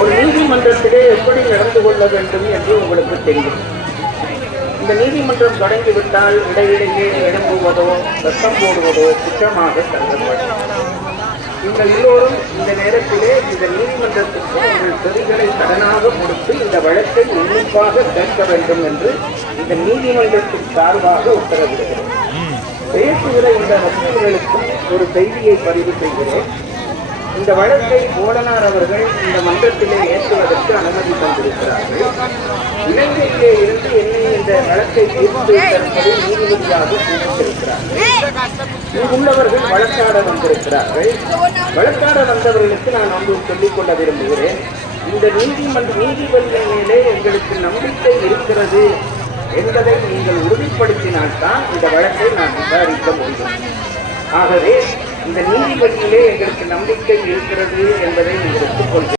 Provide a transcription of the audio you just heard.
ஒரு நீதிமன்றத்திலே எப்படி நடந்து கொள்ள வேண்டும் என்று உங்களுக்கு தெரியும். இந்த நீதிமன்றம் தொடங்கிவிட்டால் இடையிடையே எழும்புவதோ சத்தம் போடுவதோ குற்றமாக கருதப்படும். நீங்கள் எல்லோரும் இந்த நேரத்திலே இந்த நீதிமன்றத்திற்கு உங்கள் செவிகளை கடனாக கொடுத்து இந்த வழக்கை உன்னிப்பாக கேட்க வேண்டும் என்று இந்த நீதிமன்றத்தின் சார்பாக உத்தரவிடுகிறேன். பேசுகிற இந்த வக்கீல்களுக்கும் ஒரு செய்தியை பதிவு செய்கிறேன். இந்த வழக்கை ஓடனார் அவர்கள் இந்த மன்றத்திலே ஏற்றுவதற்கு அனுமதி தந்திருக்கிறார்கள். இலங்கையிலே இருந்து என்னை இந்த வழக்கை தீர்த்து தரும்படி நீதிபதியாக கூப்பிட்டிருக்கிறார்கள் இங்குள்ளவர்கள் வழக்காட வந்திருக்கிறார்கள். வழக்காட வந்தவர்களுக்கு நான் ஒன்று சொல்லிக் கொள்ள விரும்புகிறேன். இந்த நீதிமன்ற நீதிபதியின் மேலே எங்களுக்கு நம்பிக்கை இருக்கிறது என்பதை நீங்கள் உறுதிப்படுத்தினால்தான் இந்த வழக்கை நான் விசாரிக்க முடியும். ஆகவே இந்த நீதிபதியிலே எங்களுக்கு நம்பிக்கை இருக்கிறது என்பதை நீங்கள் ஒப்புக்கொள்கிறேன்.